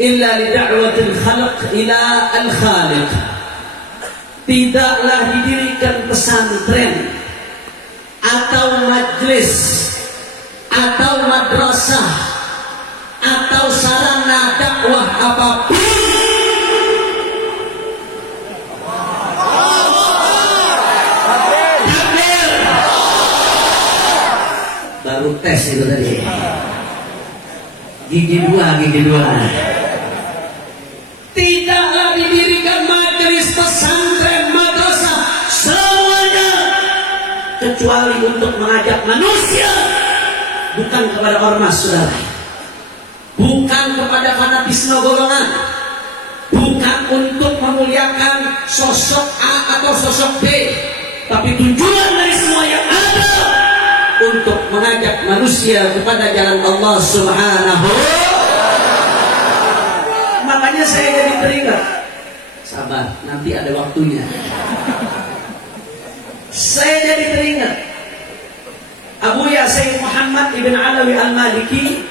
illa li da'watil khalq ila al-khaliq. Tidaklah didirikan pesantren atau majlis atau madrasah atau sarana dakwah apapun baru tes itu tadi gigi dua tidaklah didirikan majelis pesantren madrasah semuanya kecuali untuk mengajak manusia bukan kepada ormas saudara, bukan kepada fanatisme golongan, bukan untuk memuliakan sosok A atau sosok B, tapi tujuan dari semua yang ada untuk mengajak manusia kepada jalan Allah Subhanahu. Makanya saya jadi teringat, sabar, nanti ada waktunya. Saya jadi teringat Abuya Sayyid Muhammad Ibn Alawi Al-Maliki.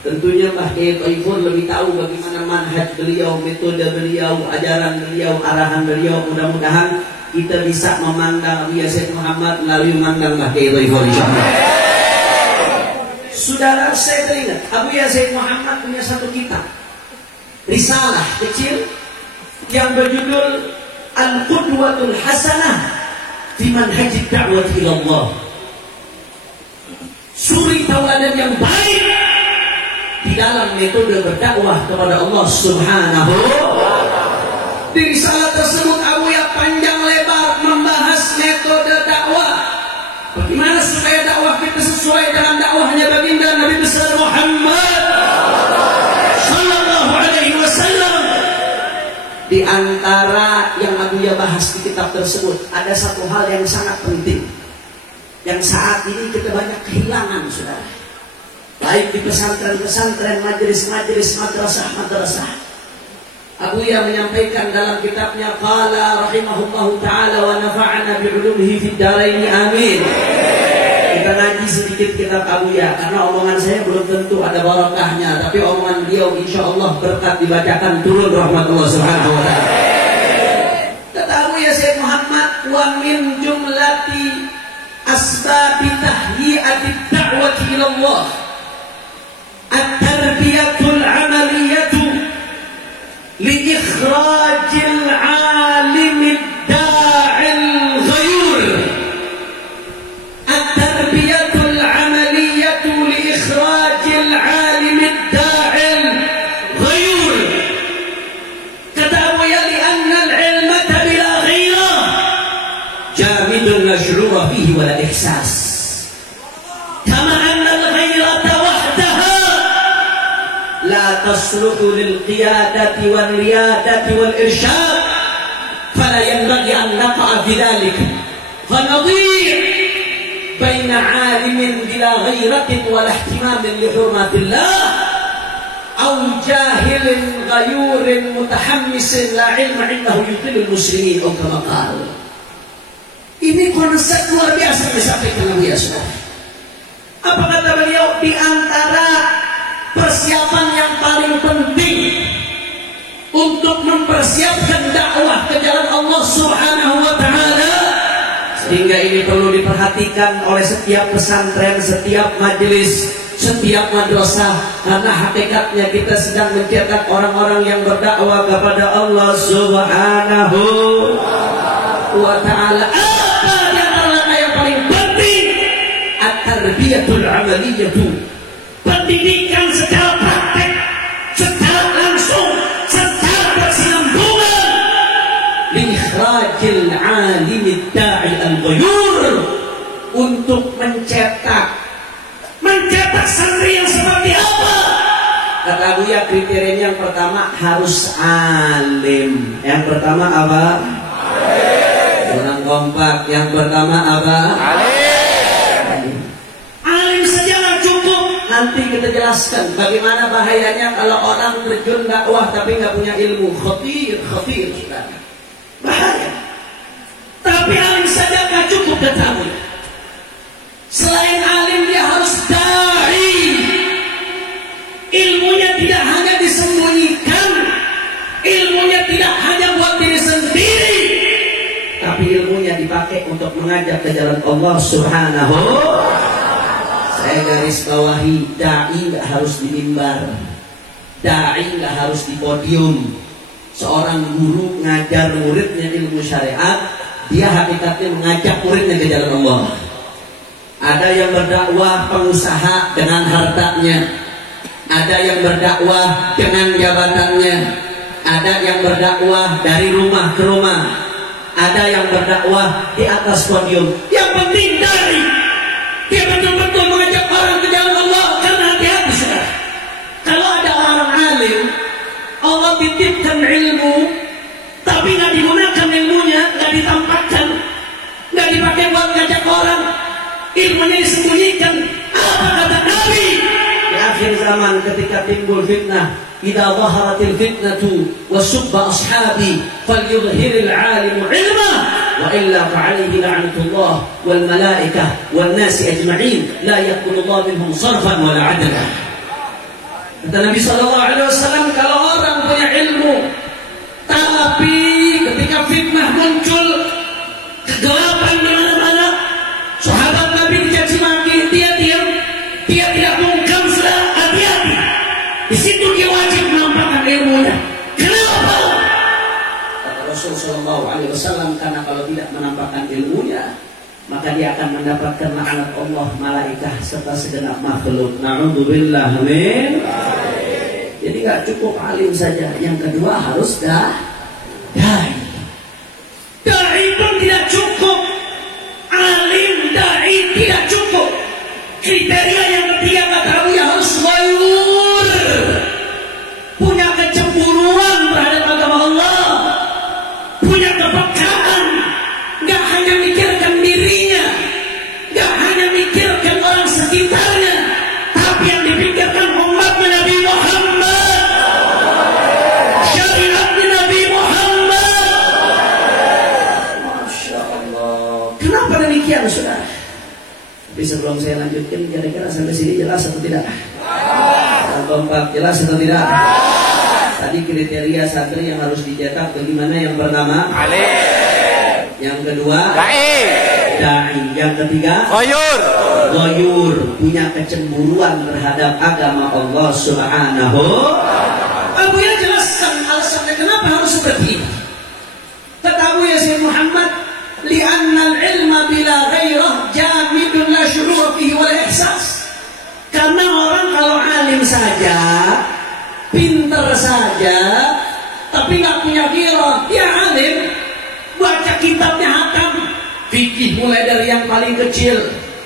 Tentunya Mbah Kiai Thaifur lebih tahu bagaimana manhaj beliau, metode beliau, ajaran beliau, arahan beliau. Mudah-mudahan kita bisa memandang Abuya Sayyid Muhammad melalui memandang Mbah Kiai Thaifur insyaallah. Saudara, saya teringat Abuya Sayyid Muhammad punya satu kitab risalah kecil yang berjudul Al-Qudwatul Hasanah fi Manhajid Da'wah ila Allah. Suri tauladan yang baik di dalam metode berdakwah kepada Allah Subhanahu. Di risalah tersebut Abuya panjang lebar membahas metode dakwah. Bagaimana supaya dakwah kita sesuai dengan dakwahnya baginda Nabi besar Muhammad sallallahu alaihi wasallam. Di antara yang Abuya bahas di kitab tersebut ada satu hal yang sangat penting yang saat ini kita banyak kehilangan saudara, baik di pesantren-pesantren, majelis-majelis, madrasah-madrasah. Abuya menyampaikan dalam kitabnya qala rahimahullahu ta'ala wa nafa'ana bi'ulumihi fid dharain amin. Kita ngaji sedikit kitab Abuya karena omongan saya belum tentu ada barakahnya, tapi omongan beliau insyaallah berkat dibacakan turun rahmat Allah Subhanahu wa ta'ala. Kata Abuya Sayyid Muhammad, wa min jumlati asbabi tahyi'ati da'wati ila Allah at-tarbiyatul 'amaliyatu li ikhrajil 'alimid da'il ghayur. At-tarbiyatul 'amaliyatu li ikhrajil 'alimid da'il ghayur. Kata Abuya, li anna al-'ilmata bila ghairah jamidun la syu'ura fihi wa la ihsas. Kama anna al-ghayrata wahdaha la tasluhu lil qiyadati wal riyadati wal irsyad, fala yanbaghi an naqa'a fi dhalika fa nadhi' baina 'alimin bila ghayratin wa la ihtimamin li hurmatillah aw jahilin ghayurin mutahammisin la 'ilma 'indahu yuqilul muslimin aw kama qala. Ini konsep luar biasa yang disampaikan Abuya saudara. Apa kata beliau? Di antara persiapan yang paling penting untuk mempersiapkan dakwah ke jalan Allah Subhanahu wa ta'ala, sehingga ini perlu diperhatikan oleh setiap pesantren, setiap majelis, setiap madrasah, karena hakikatnya kita sedang mencetak orang-orang yang berdakwah kepada Allah Subhanahu wa ta'ala. At-tarbiyatul 'amaliyatu, pendidikan secara praktek, secara langsung, secara berkesinambungan, li ikhrajil 'alimid da'i al-ghayur, untuk mencetak santri yang seperti apa? Kata Abuya, kriterianya yang pertama harus alim. Yang pertama apa? Alim. Kurang kompak. Yang pertama apa? Alim. Nanti kita jelaskan bagaimana bahayanya kalau orang terjun dakwah tapi nggak punya ilmu. Khatir, bahaya. Tapi alim saja nggak cukup ketahui. Selain alim dia harus dai. Ilmunya tidak hanya disembunyikan dipakai untuk mengajak ke jalan Allah Subhanahu. Saya garis bawahi, dai nggak harus di mimbar, dai nggak harus di podium. Seorang guru ngajar muridnya ilmu syariat, dia hakikatnya mengajak muridnya ke jalan Allah. Ada yang berdakwah pengusaha dengan hartanya, ada yang berdakwah dengan jabatannya, ada yang berdakwah dari rumah ke rumah, ada yang berdakwah di atas podium. Yang penting dari dia betul-betul mengajak orang ke jalan Allah. Karena hati-hati saudara, kalau ada orang alim, Allah titipkan ilmu, tapi nggak digunakan ilmunya, nggak ditampakkan, nggak dipakai buat ngajak orang, ilmunya disembunyikan. Apa kata Nabi? Di akhir zaman ketika timbul fitnah, idza dhaharatil fitnatu wa subba ashabi falyudhhiril alimu ilma wa illa fa'alayhi la'natullah wal malaikah wan nasi ajma'in la yaqulullah minhum sarfan wa la 'adla. Kata Nabi sallallahu alaihi wasallam, kalau orang punya ilmu tapi ketika fitnah muncul, kegelapan di mana-mana, sahabat Nabi dicaci maki, dia diam, dia tidak bungkam. Sudah hati-hati. Di situ dia wajib menampakkan ilmunya. Kenapa? Kata Rasul sallallahu alaihi wasallam, karena kalau tidak menampakkan ilmunya, maka dia akan mendapatkan laknat Allah, malaikah serta segenap makhluk. Na'udzubillah min. Jadi nggak cukup alim saja, yang kedua harus dai. Dai pun tidak cukup, alim dai tidak cukup. Kriteria yang ketiga kata Abu ya harus ghayur, punya kecemburuan terhadap agama Allah, punya kepekaan, nggak hanya mikirkan dirinya, nggak hanya mikirkan orang sekitarnya, tapi yang dipikirkan umat Nabi Muhammad, syariat Nabi Muhammad. Masya Allah. Kenapa demikian, saudara? Tapi sebelum saya lanjutkan, kira-kira sampai sini jelas atau tidak? Yang keempat, jelas atau tidak? Tadi kriteria santri yang harus dicetak bagaimana? Yang pertama, alim. Yang kedua, dai. Yang ketiga, ghayur, punya kecemburuan terhadap agama Allah Subhanahu. Abu ya jelaskan alasannya kenapa harus seperti ini. Kata Abu Yazid Muhammad, li'anna al-ilma bila ghairah jamidun la syu'ur fihi wal ihsas. Karena orang kalau alim saja, pintar saja, tapi nggak punya ghairah, dia alim, baca kitabnya hatam, fikih mulai dari yang paling kecil,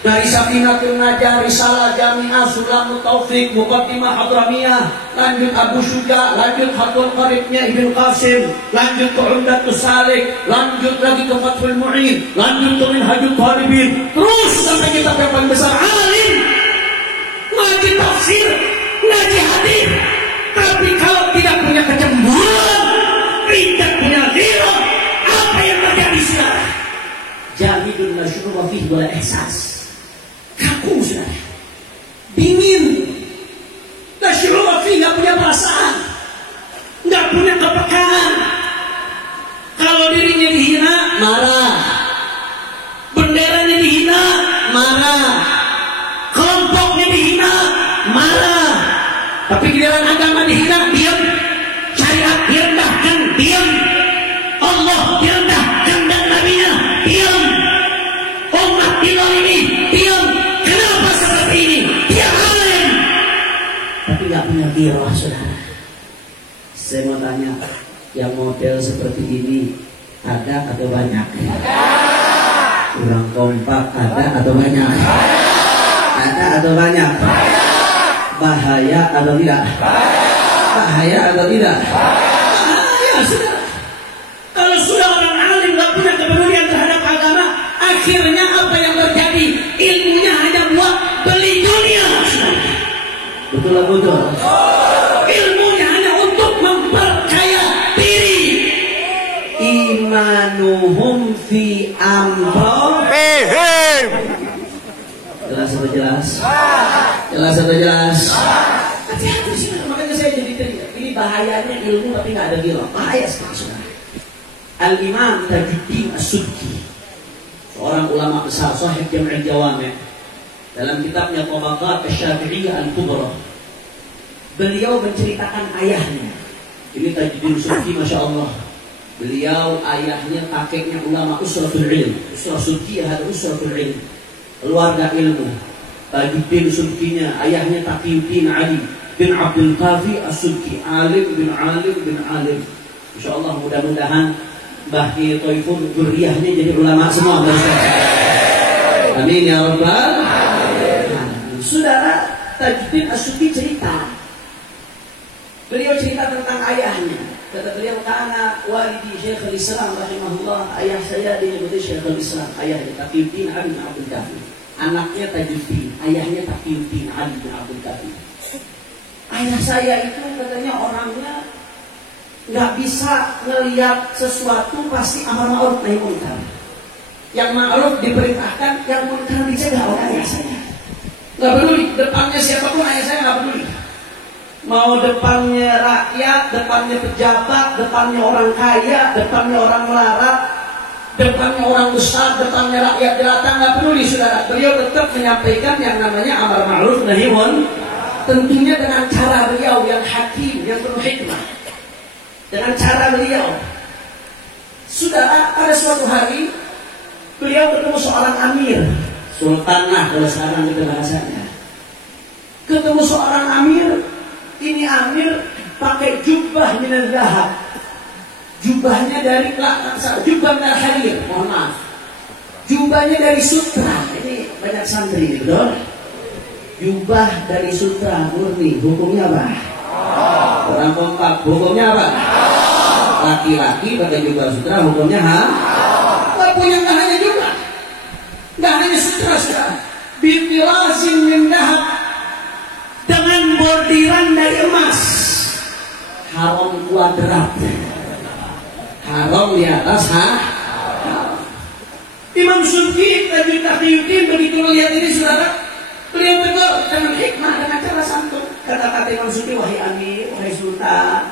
dari Safinatul Najah, Risalah Jami'ah, Sulamut Taufik, Muqaddimah Hadramiyah, lanjut Abu Syuja, lanjut Fathul Qaribnya Ibn Qasim, lanjut ke Umdatus Salik, lanjut lagi ke Fathul Mu'in, lanjut ke Minhajul Talibin, terus sampai kitab yang paling besar. Alim, ngaji tafsir, ngaji hadis, tapi kalau tidak punya kecemburuan, tidak punya ghairah, apa yang terjadi sekarang? Jamidun la syu'ur fihi wala ihsas. Kaku sudah, dingin, nggak punya perasaan, nggak punya kepekaan. Kalau dirinya dihina, marah. Benderanya dihina, marah. Kelompoknya dihina, marah. Tapi giliran agama dihina, diam. Syariat direndahkan, diam. Allah direndahkan dan Nabi-Nya, diam. Umat ini, diam. Kenapa seperti ini? Dia alim, tapi nggak punya ghairah, saudara. Saya mau tanya, yang model seperti ini ada atau banyak? Kurang kompak ada atau banyak? Ada atau banyak? Bahaya atau tidak? Bahaya atau tidak? Bahaya, saudara. Kalau sudah orang alim nggak punya kepedulian terhadap agama, akhirnya apa yang terjadi? Ilmunya hanya buat beli dunia. Betul atau betul? Ilmunya hanya untuk memperkaya diri. Imanuhum fi amrihim. Jelas atau jelas? Jelas atau jelas? Hati-hati sih, makanya saya jadi teringat. Ini bahayanya ilmu tapi nggak ada ghairah. Bahaya sekali, saudara. Al-Imam Tajuddin As-Subki seorang ulama besar, Sahib Jam'il Jawami', dalam kitabnya Tabaqat Asy-Syafi'iyah Al-Kubra, beliau menceritakan ayahnya. Ini Tajuddin Subki, Masya Allah. Beliau ayahnya, kakeknya ulama usratul ilm, usrah Subkiyah ada usratul ilm, keluarga ilmu. Tajuddin Subkinya, ayahnya Taqiyuddin Ali bin Abdul Qafi As-Subki, alim bin alim bin alim. Insya Allah mudah-mudahan Mbah Kiai Thaifur dzurriyyahnya jadi ulama semua. Amin ya rabbal alamin. Saudara, Tajuddin As-Subki cerita. Beliau cerita tentang ayahnya. Kata beliau, "Kana walidi Syekhul Islam rahimahullah." Ayah saya disebut Syekhul Islam. Ayahnya Taqiyuddin Ali bin Abdul Qafi. Anaknya Tajuddin, ayahnya Taqiyuddin Ali bin Abdul Qafi. Ayah saya itu katanya orangnya nggak bisa ngelihat sesuatu pasti amar ma'ruf nahi munkar. Yang ma'ruf diperintahkan, yang munkar dicegah oleh ayah saya. Nggak peduli depannya siapapun, ayah saya nggak peduli. Mau depannya rakyat, depannya pejabat, depannya orang kaya, depannya orang melarat, depannya orang besar, depannya rakyat jelata, nggak peduli saudara. Beliau tetap menyampaikan yang namanya amar ma'ruf nahi munkar. Tentunya dengan cara beliau yang hakim, yang penuh hikmah. Dengan cara beliau. Saudara, pada suatu hari beliau ketemu seorang amir, sultanah kalau sekarang itu bahasanya. Ketemu seorang amir, ini amir pakai jubah minal zahab. Jubahnya dari jubah minal harir, mohon maaf. Jubahnya dari sutra. Ini banyak santri, betul? Jubah dari sutra murni, hukumnya apa? Orang kompak, hukumnya apa? Laki-laki pakai jubah sutra, hukumnya nggak punya, nggak hanya jubah, nggak hanya sutra, sutra. Bitilazim min dahab, dengan bordiran dari emas. Haram kuadrat, haram di atas Imam Subki Taqiyuddin begitu melihat ini saudara, beliau tegur dengan hikmah, dengan cara santun. Kata-kata Imam Subki, "Wahai Amir, wahai Sultan,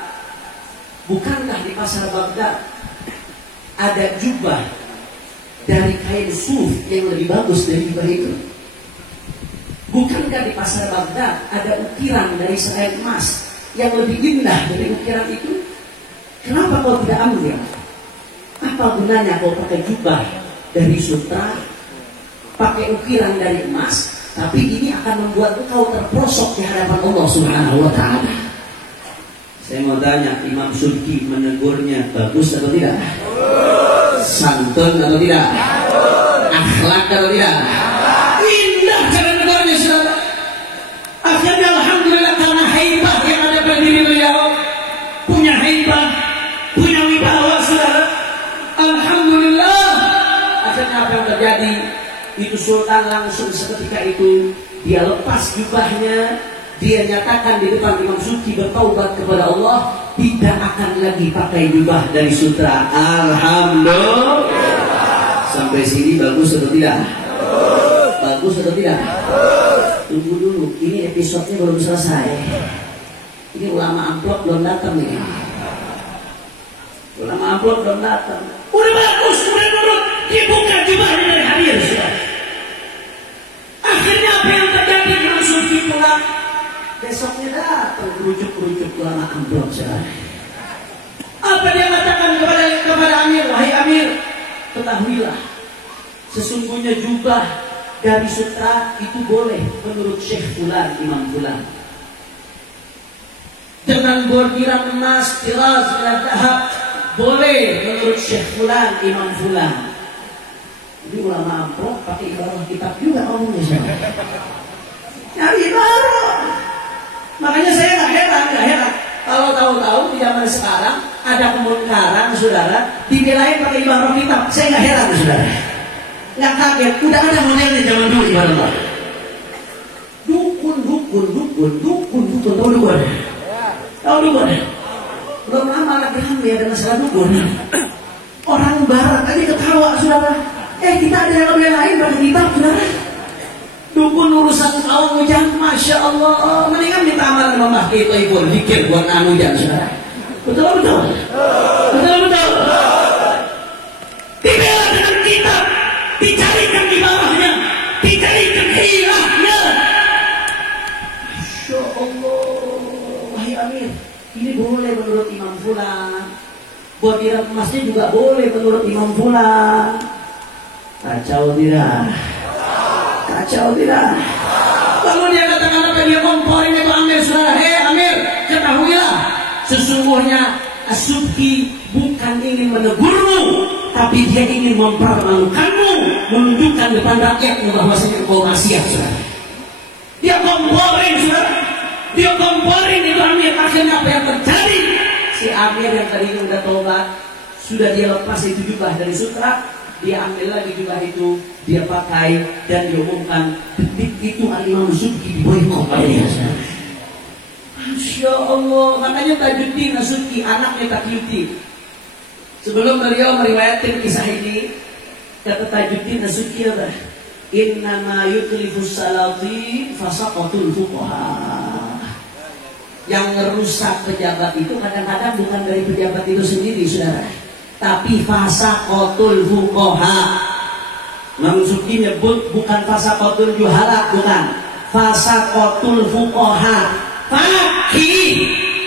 bukankah di pasar Baghdad ada jubah dari kain suf yang lebih bagus dari jubah itu? Bukankah di pasar Baghdad ada ukiran dari selain emas yang lebih indah dari ukiran itu? Kenapa kau tidak ambil? Apa gunanya kau pakai jubah dari sutra, pakai ukiran dari emas, tapi ini akan membuat engkau terprosok di hadapan Allah Subhanahu wa ta'ala." Saya mau tanya, Imam Subki menegurnya bagus atau tidak? Santun atau tidak? Akhlak atau tidak? Indah cara negurnya saudara. Akhirnya alhamdulillah, karena haibah yang ada pada diri beliau, punya haibah, punya wibawa saudara. Alhamdulillah. Akhirnya apa yang terjadi? Itu Sultan langsung seketika itu dia lepas jubahnya, dia nyatakan di depan Imam Subki bertaubat kepada Allah, tidak akan lagi pakai jubah dari sutra. Alhamdulillah. Sampai sini bagus atau tidak? Bagus atau tidak? Tunggu dulu, ini episodenya belum selesai. Ini ulama amplop belum datang nih. Ulama amplop belum datang. Udah bagus, udah nurut, dibuka jubahnya dari hadir sudah. Akhirnya apa yang terjadi? Imam Subki pulang. Besoknya datang kerucuk-kerucuk ulama amplop saudara. Apa dia katakan kepada Amir? "Wahai Amir, ketahuilah, sesungguhnya jubah dari sutra itu boleh menurut Syekh Fulan, Imam Fulan. Dengan bordiran emas, tiraz, dahab, boleh menurut Syekh Fulan, Imam Fulan." Ini ulama amplop pakai ibarat kitab juga ngomongnya. Nyari ibarat. Makanya saya nggak heran. Kalau tahu-tahu di zaman sekarang ada kemungkaran, saudara, dibelain pakai ibarat kitab. Saya nggak heran, saudara. Nggak kaget. Udah ada modelnya zaman dulu ibarat. Dukun. Tahu dukun? Tahu dukun? Belum lama lagi hamil ada masalah dukun. Orang barat tadi ketawa, saudara. Kita ada yang lebih lain pada kitab, saudara. Dukun urusan kaum hujan, Masya Allah. Mendingan minta amal sama Mbah Kiai Thaifur, dikir buat hujan, saudara. Betul. Dibela dengan kitab, dicari Amir, ini boleh menurut Imam Fulan. Bordiran emasnya juga boleh menurut Imam Fulan. Kacau tidak? Kacau tidak? Lalu dia katakan apa? Dia komporin itu Amir, saudara. Hei Amir, ketahuilah, sesungguhnya As-Subki bukan ingin menegurmu, tapi dia ingin mempermalukanmu, menunjukkan depan rakyat bahwasanya engkau maksiat, saudara. Dia komporin, saudara. Dia komporin itu Amir. Akhirnya apa yang terjadi? Si Amir yang tadinya udah tobat, sudah dia lepas itu jubah dari sutra, dia ambil lagi jubah itu, dia pakai dan diumumkan. Detik itu Al-Imam Subki diboykot oleh dia. Masya Allah, makanya Tajuddin As-Subki anaknya Taqiyuddin. Sebelum beliau meriwayatkan kisah ini, kata Tajuddin As-Subki apa? Innama yutlifus salati fasaqatul fuqaha. Yang merusak pejabat itu kadang-kadang bukan dari pejabat itu sendiri, saudara, tapi fasaqatul fuqaha. Imam Subki nyebut bukan fasaqatul juhala, bukan, fasaqatul fuqaha. Fakih,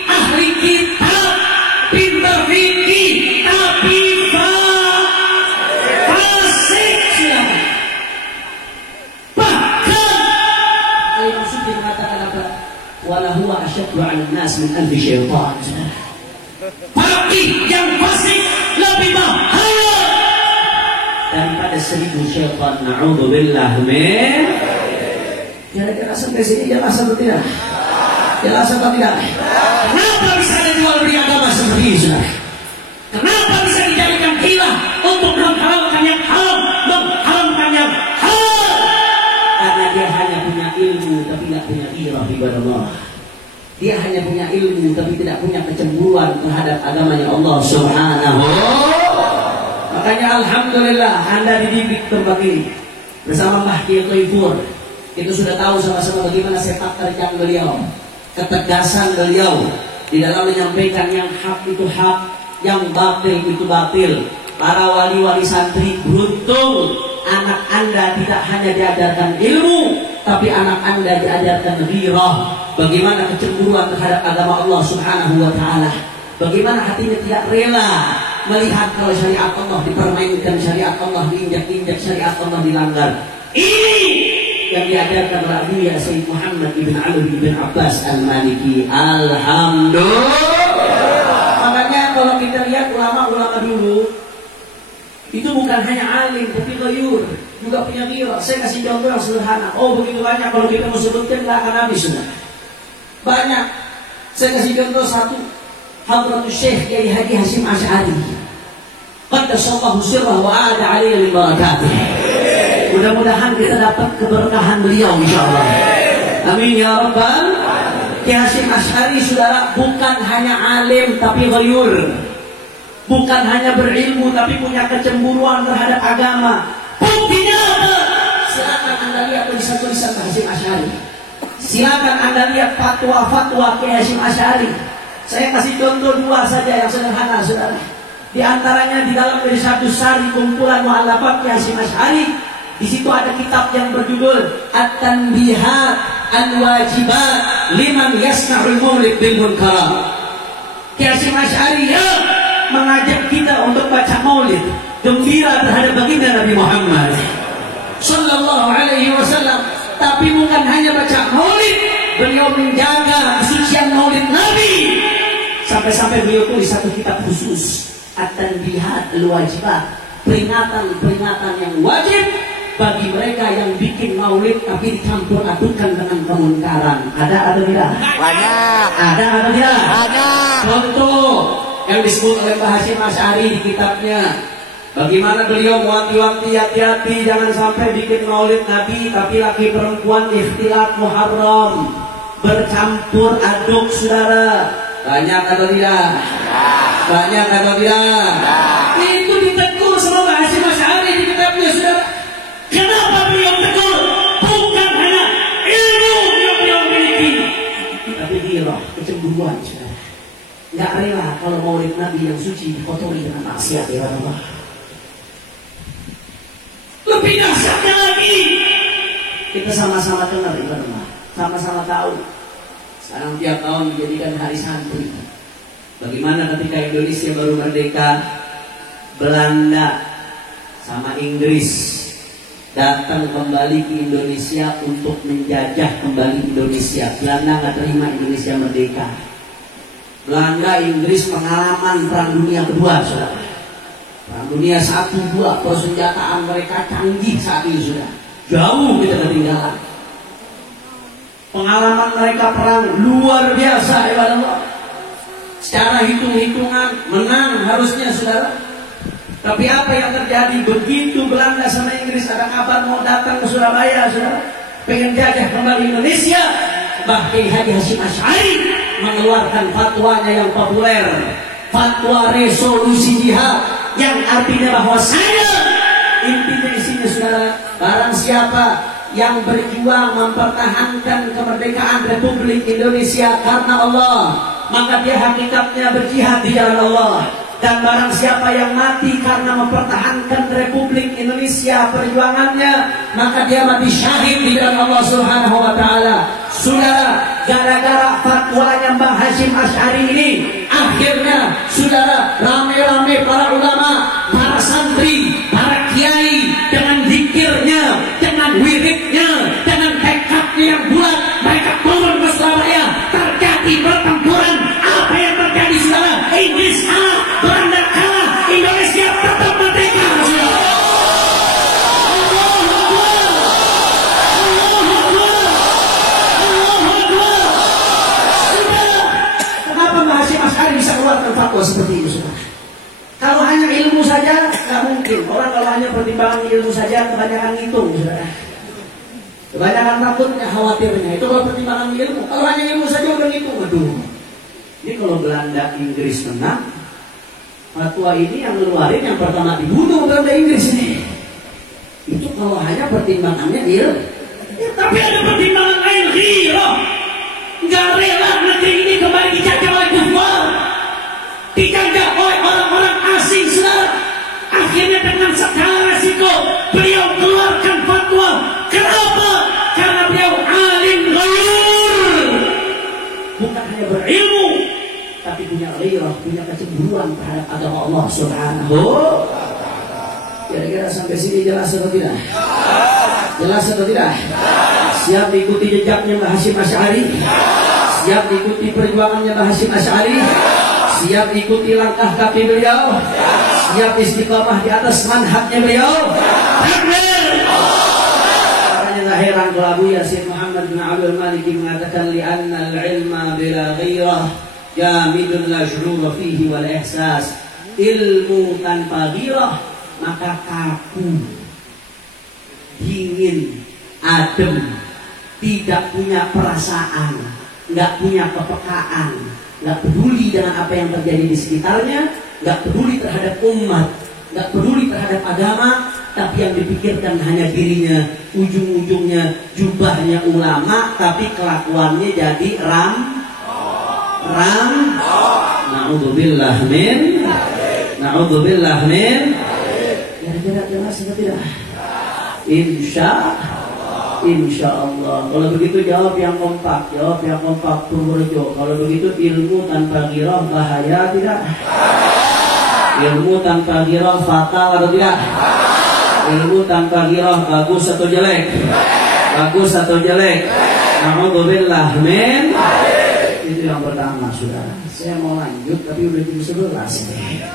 ahli kitab, pintar fikih, tapi fasik, saudara. Bahkan Al-Imam Subki mengatakan apa? Wala huwa asyaddu 'alan nas min alfi syaitan. Fakih yang fasik lebih bahaya daripada 1000 syaitan. Na'udzubillah min. Kira-kira sampai sini jelas atau tidak? Jelas atau tidak? Kenapa bisa dijual beli agama seperti ini, saudara? Kenapa bisa dijadikan hilah untuk menghalalkan yang haram, mengharamkan yang halal? Karena dia hanya punya ilmu tapi tidak punya ghirah ibadah Allah. Dia hanya punya ilmu tapi tidak punya kecemburuan terhadap agamanya Allah Subhanahu. Makanya alhamdulillah Anda dididik tempat ini bersama Mbah Kiai Toifur. Itu sudah tahu sama-sama bagaimana sepak terjang beliau, ketegasan beliau di dalam menyampaikan yang hak itu hak, yang batil itu batil. Para wali-wali santri beruntung anak Anda tidak hanya diajarkan ilmu, tapi anak Anda diajarkan ghirah, bagaimana kecemburuan terhadap agama Allah Subhanahu wa taala. Bagaimana hatinya tidak rela melihat kalau syariat Allah dipermainkan, syariat Allah diinjak-injak, syariat Allah dilanggar. Ini yang diajarkan oleh Abu Ya Sayyid Muhammad ibn Ali ibn Abbas Al-Maliki. Alhamdulillah. Makanya kalau kita lihat ulama-ulama dulu itu bukan hanya alim tapi ghayyur, juga punya ghirah. Saya kasih contoh yang sederhana. Oh begitu banyak, kalau kita mau sebutkan tidak akan habis, sudah banyak. Saya kasih contoh satu. Hadratus Syekh Kiai Haji Hasyim Asy'ari qaddasallahu sirrahu wa a'ada 'alaihi barakatuh. Mudah-mudahan kita dapat keberkahan beliau insyaallah. Amin ya rabbal. Kiai Hasyim Asy'ari, saudara, bukan hanya alim tapi ghayyur. Bukan hanya berilmu tapi punya kecemburuan terhadap agama. Buktinya apa? Silakan Anda lihat tulisan-tulisan Hasyim Asy'ari. Silakan Anda lihat fatwa-fatwa Kiai Hasyim Asy'ari. Saya kasih contoh dua saja yang sederhana, saudara. Di antaranya di dalam Irsyadus Sari kumpulan mu'allafat Kiai Hasyim Asy'ari. Di situ ada kitab yang berjudul At-Tanbihat Al-Wajibat Liman Yasna'ul Mawlid bil Munkar. Kiai Hasyim Asy'ari mengajak kita untuk baca maulid, gembira terhadap baginda Nabi Muhammad sallallahu alaihi wasallam. Tapi bukan hanya baca maulid, beliau menjaga kesucian maulid Nabi. Sampai-sampai beliau tulis satu kitab khusus, At-Tanbihat Al-Wajibat, peringatan-peringatan yang wajib bagi mereka yang bikin maulid tapi dicampur adukan dengan kemungkaran. Ada atau tidak? Banyak. Ada atau tidak? Banyak. Contoh yang disebut oleh Mbah Hasyim Asy'ari di kitabnya, bagaimana beliau mewanti-wanti hati-hati jangan sampai bikin maulid Nabi tapi laki perempuan ikhtilat muharram, bercampur aduk, saudara. Banyak atau tidak? Banyak atau tidak? Itu ditegur sama Mbah Hasyim Asy'ari di kitabnya, saudara. Kenapa beliau tegur? Bukan hanya ilmu yang beliau miliki, tapi ghirah, kecemburuan, saudara. Nggak rela kalau maulid Nabi yang suci dikotori dengan maksiat, ya Allah. Lebih dahsyatnya lagi, kita sama-sama dengar, ya Allah, sama-sama tahu. Sekarang tiap tahun dijadikan hari santri. Bagaimana ketika Indonesia baru merdeka, Belanda sama Inggris datang kembali ke Indonesia untuk menjajah kembali Indonesia. Belanda nggak terima Indonesia merdeka. Belanda, Inggris pengalaman Perang Dunia Kedua, saudara. Perang Dunia 1, 2, persenjataan mereka canggih saat ini, sudah jauh kita ketinggalan. Pengalaman mereka perang luar biasa, ya Allah. Secara hitung-hitungan menang harusnya, saudara. Tapi apa yang terjadi begitu Belanda sama Inggris ada kabar mau datang ke Surabaya, saudara, pengen jajah kembali Indonesia, Kiai Haji Hasyim Asy'ari mengeluarkan fatwanya yang populer, fatwa resolusi jihad, yang artinya bahwasanya intinya isinya, saudara, barang siapa yang berjuang mempertahankan kemerdekaan Republik Indonesia karena Allah, maka dia hakikatnya berjihad di jalan Allah. Dan barang siapa yang mati karena mempertahankan Republik Indonesia perjuangannya, maka dia mati syahid di jalan Allah Subhanahu wa taala. Saudara, gara-gara fatwanya Mbah Hasyim Asy'ari ini, akhirnya saudara, rame-rame para ulama, para santri, para kiai dengan zikirnya, dengan wiridnya, dengan tekadnya yang bulat, mereka turun ke Surabaya. Terjadi pertempuran. Apa yang terjadi, saudara? Inggris kalah, Belanda kalah, Indonesia tetap merdeka. Kenapa Mbah Hasyim Asy'ari bisa keluarkan fatwa seperti itu, saudara? Kalau hanya ilmu saja nggak mungkin. Orang kalau hanya pertimbangan ilmu saja kebanyakan ngitung, saudara. Kebanyakan takutnya, khawatirnya. Itu kalau pertimbangan ilmu. Kalau hanya ilmu saja udah ngitung, aduh. Ini kalau Belanda Inggris menang, fatwa ini yang ngeluarin yang pertama dibunuh Belanda Inggris ini. Itu kalau hanya pertimbangannya ilmu. Ya, tapi ada pertimbangan lain, ghirah. Nggak rela negeri ini kembali dijajah oleh kufar, dijajah oleh orang-orang asing, saudara. Akhirnya dengan segala resiko beliau keluarkan fatwa. Kenapa? Karena beliau alim ghayur, bukan hanya berilmu, tapi punya ghairah, punya kecemburuan terhadap agama Allah Subhanahu. Kira-kira sampai sini jelas atau tidak? Jelas atau tidak? Siap diikuti jejaknya Mbah Hasyim Asy'ari? Siap diikuti perjuangannya Mbah Hasyim Asy'ari? Siap ikuti langkah kaki beliau? Siap istiqamah di atas manhajnya beliau? Makanya nggak heran kalau Abu Yasin Muhammad bin Abdul Maliki mengatakan li'anna al-ilma bila ghairah jamidun la syurura fihi wal ihsas. Ilmu tanpa ghairah maka kaku, dingin, adem, tidak punya perasaan, nggak punya kepekaan, nggak peduli dengan apa yang terjadi di sekitarnya, nggak peduli terhadap umat, nggak peduli terhadap agama, tapi yang dipikirkan hanya dirinya. Ujung-ujungnya jubahnya ulama, tapi kelakuannya jadi ram. Na'udzubillah min. Kira-kira jelas atau tidak? Insya Allah. Kalau begitu jawab yang kompak, Purworejo. Kalau begitu ilmu tanpa ghirah bahaya tidak? Ilmu tanpa ghirah fatal atau tidak? Ilmu tanpa ghirah bagus atau jelek? Na'udzubillah min. Itu yang pertama, saudara. Saya mau lanjut tapi udah jam 11 nih.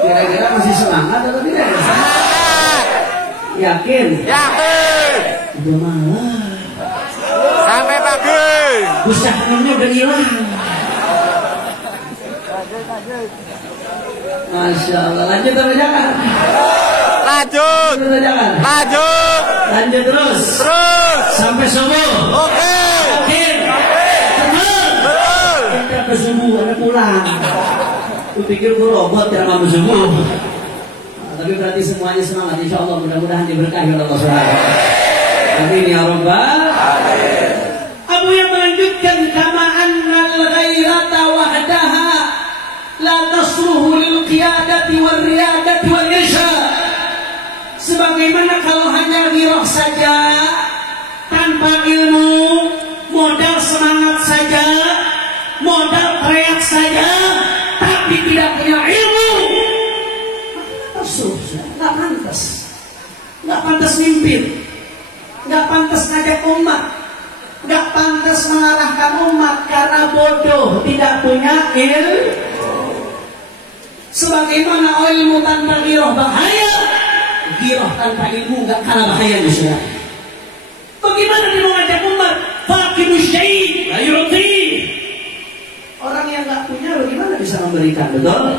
Kira-kira masih semangat atau tidak? Yakin? Udah malam. Sampai pagi. Busahnya udah hilang. Masya Allah. Lanjut atau jangan? Lanjut. Lanjut terus. Sampai subuh. Oke. Betul. Kita ke subuh, ada pulang. Aku pikir gue robot yang mau subuh. Tapi berarti semuanya semangat, insya Allah mudah-mudahan diberkahi oleh Allah Subhanahu. Amin ya Rabbal. Abu yang melanjutkan kama annal ghairata wahdaha la tasluhu lil qiyadati wal riyadati wal irsyad. Sebagaimana kalau hanya ghirah saja tanpa ilmu, tidak punya ilmu, nggak pantas. Nggak pantas mimpin, nggak pantas ngajak umat, nggak pantas mengarahkan umat karena bodoh, tidak punya ilmu. Sebagaimana ilmu tanpa ghirah bahaya, ghirah tanpa ilmu nggak kalah bahaya juga. Bagaimana dia mengajak umat? Faqidu syai' la yu'ti. Orang yang nggak punya bagaimana bisa memberikan, betul?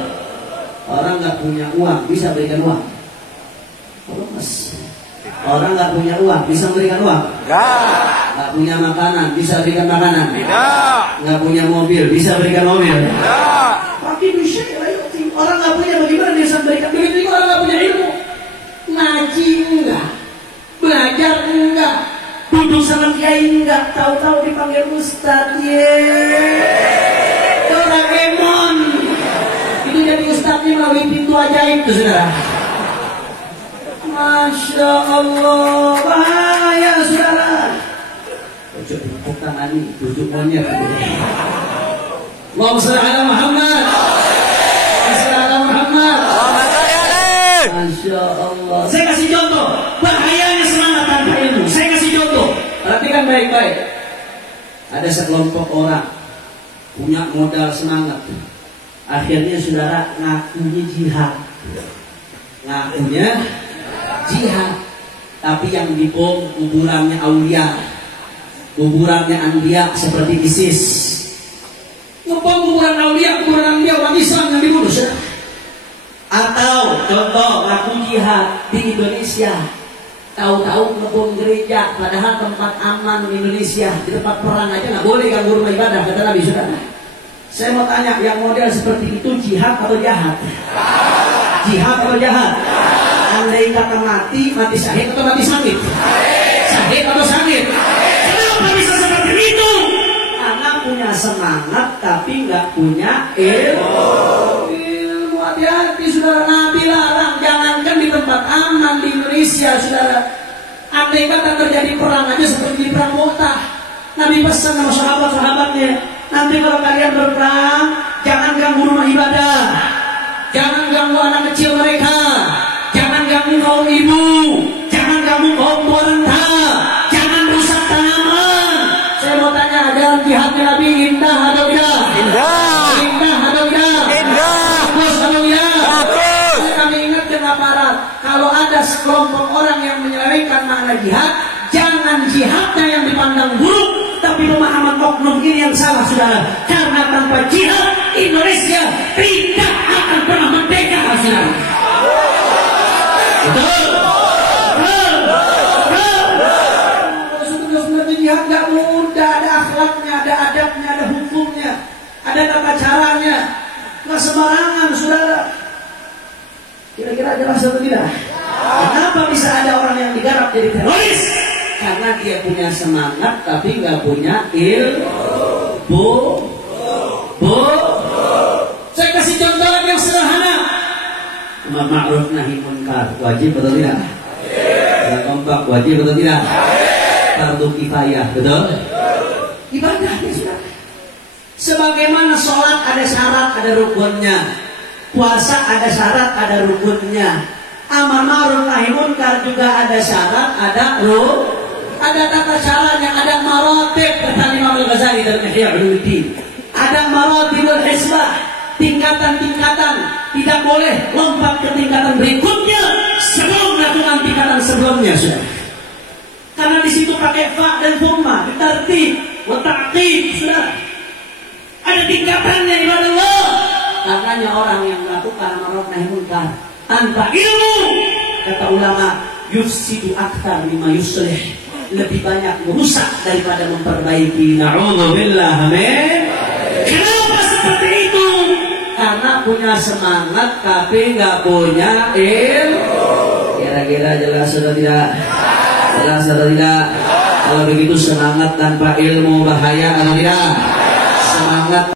Orang nggak punya uang bisa berikan uang. Orang nggak punya uang bisa memberikan uang? Nggak punya makanan bisa berikan makanan? Nggak punya mobil bisa berikan mobil? Faqidu syai' la yu'ti. Orang nggak punya bagaimana dia bisa memberikan? Begitu juga orang nggak punya ilmu. Ngaji enggak, belajar enggak, duduk sama kiai enggak, tahu-tahu dipanggil ustaz. Doraemon itu jadi ustaznya melalui pintu ajaib tuh saudara. Masya Allah, bahaya saudara. Ojo tepuk tangan ini, duduk monyet. Allahumma shalli ala Muhammad. Masya Allah. Saya kasih contoh bahayanya semangat tanpa ilmu. Saya kasih contoh. Perhatikan baik-baik. Ada sekelompok orang punya modal semangat. Akhirnya saudara ngakunya jihad. Ngakunya jihad. Tapi yang dibom kuburannya aulia, kuburannya anbiya seperti ISIS. Ngebom kuburan aulia, kuburan anbiya, orang Islam yang dibunuh. Atau contoh ngaku jihad di Indonesia, tahu-tahu ngebom gereja, padahal tempat aman di Indonesia, di tempat perang aja nggak boleh ganggu rumah ibadah, kata Nabi saudara. Saya mau tanya, yang model seperti itu jihad atau jahat? Jihad atau jahat? Andai kata mati syahid atau mati sakit? Syahid atau sakit? Kenapa bisa seperti itu? Karena punya semangat tapi nggak punya ilmu. Hati-hati saudara, Nabi larang, jangankan di tempat aman di Indonesia saudara. Andai kata terjadi perang aja seperti di perang Mu'tah, Nabi pesan sama sahabat-sahabatnya, nanti kalau kalian berperang jangan ganggu rumah ibadah, jangan ganggu anak kecil mereka, jangan ganggu kaum ibu, jangan ganggu kaum wanita, jangan rusak tanaman. Saya mau tanya, ajaran jihadnya Nabi indah atau tidak? Indah. Indah atau tidak? Indah. Kalau ada sekelompok orang yang menyelewengkan makna jihad, jangan jihadnya yang dipandang buruk, tapi pemahaman oknum ini yang salah saudara. Karena tanpa jihad Indonesia tidak akan pernah merdeka saudara. Betul? Sebenarnya jihad gak mudah, ada akhlaknya, ada adabnya, ada hukumnya, ada tata caranya, nggak sembarangan saudara. Kira-kira jelas atau tidak? Kenapa bisa ada orang yang digarap jadi teroris? Karena dia punya semangat tapi nggak punya ilmu. Saya kasih contoh yang sederhana. Amar ma'ruf nahi munkar wajib atau tidak? Yang kompak wajib atau tidak? Fardu kifayah, betul? Ibadahnya sudah. Sebagaimana sholat ada syarat, ada rukunnya. Puasa ada syarat, ada rukunnya. Amar ma'ruf nahi munkar juga ada syarat, ada tata caranya, ada maratib, kata Imam Al-Ghazali dalam Ihya Ulumuddin. Ada maratibul hisbah, tingkatan-tingkatan, tidak boleh lompat ke tingkatan berikutnya sebelum melakukan tingkatan sebelumnya sudah. Karena di situ pakai fa dan dhamma, tertib, wa ta'qib sudah. Ada tingkatannya ibadah Allah. Karenanya orang yang melakukan ma'ruf nahi munkar tanpa ilmu, kata ulama, yufsidu akthar mimma yuslih, lebih banyak merusak daripada memperbaiki. Na'udzubillah, amin. Kenapa seperti itu? Karena punya semangat tapi nggak punya ilmu. Kira-kira jelas atau tidak? Jelas atau tidak? Kalau begitu semangat tanpa ilmu bahaya atau tidak? Semangat